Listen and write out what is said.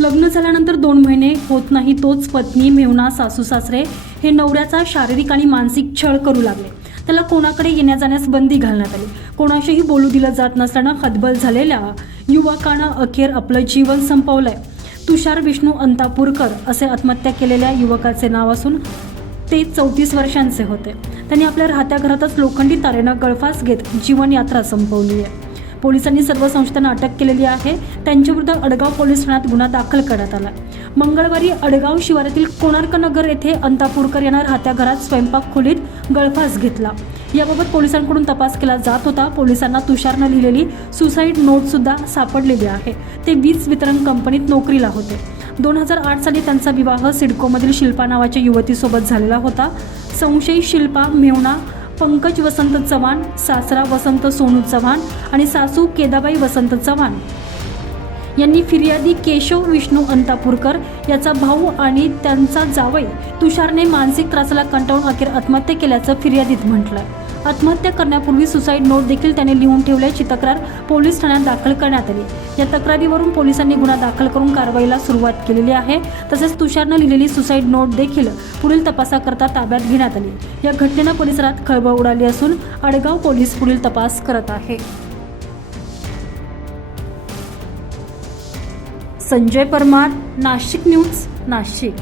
लग्न झाल्यानंतर दोन महिने होत नाही तोच पत्नी मेवना सासू सासरे हे नवऱ्याचा शारीरिक आणि मानसिक छळ करू लागले. त्याला कोणाकडे येण्या जाण्यास बंदी घालण्यात आली. कोणाशीही बोलू दिलं जात नसताना हतबल झालेल्या युवकानं अखेर आपलं जीवन संपवलंय. तुषार विष्णू अंतापूरकर असे आत्महत्या केलेल्या युवकाचे नाव असून ते चौतीस वर्षांचे होते. त्यांनी आपल्या राहत्या घरातच लोखंडी तारेनं गळफास घेत जीवनयात्रा संपवली आहे. पोलिसांनी सर्व संस्थांना अटक केलेली आहे. त्यांच्याविरुद्ध अडगाव पोलीस ठाण्यात गुन्हा दाखल करण्यात आला. मंगळवारी अडगाव शिवारातील कोणार्क नगर येथे अंतापूरकर यांना राहत्या घरात स्वयंपाक खोलीत गळफास घेतला. याबाबत पोलिसांकडून तपास केला जात होता. पोलिसांना तुषारनं लिहिलेली सुसाईड नोट सुद्धा सापडलेली आहे. ते वीज वितरण कंपनीत नोकरीला होते. दोन हजार आठ साली त्यांचा विवाह सिडकोमधील शिल्पा नावाच्या युवतीसोबत झालेला होता. संशयी शिल्पा मेवणा पंकज वसंत चव्हाण सासरा वसंत सोनू चव्हाण आणि सासू केदाबाई वसंत चव्हाण. यांनी फिर्यादी केशव विष्णू अंतापूरकर याचा भाऊ आणि त्यांचा जावई तुषारने मानसिक त्रासाला कंटाळून अखेर आत्महत्या केल्याचं फिर्यादीत म्हटलंय आत्महत्या करण्यापूर्वी सुसाईड नोट देखील त्याने लिहून ठेवल्याची तक्रार पोलीस ठाण्यात दाखल करण्यात आली. या तक्रारीवरून पोलिसांनी गुन्हा दाखल करून कारवाईला सुरुवात केलेली आहे. तसेच तुषारनं लिहिलेली सुसाईड नोट देखील पुढील तपासाकरता ताब्यात घेण्यात आली. या घटनेनं परिसरात खळबळ उडाली असून अडगाव पोलीस पुढील तपास करत आहे. संजय परमार नाशिक न्यूज नाशिक.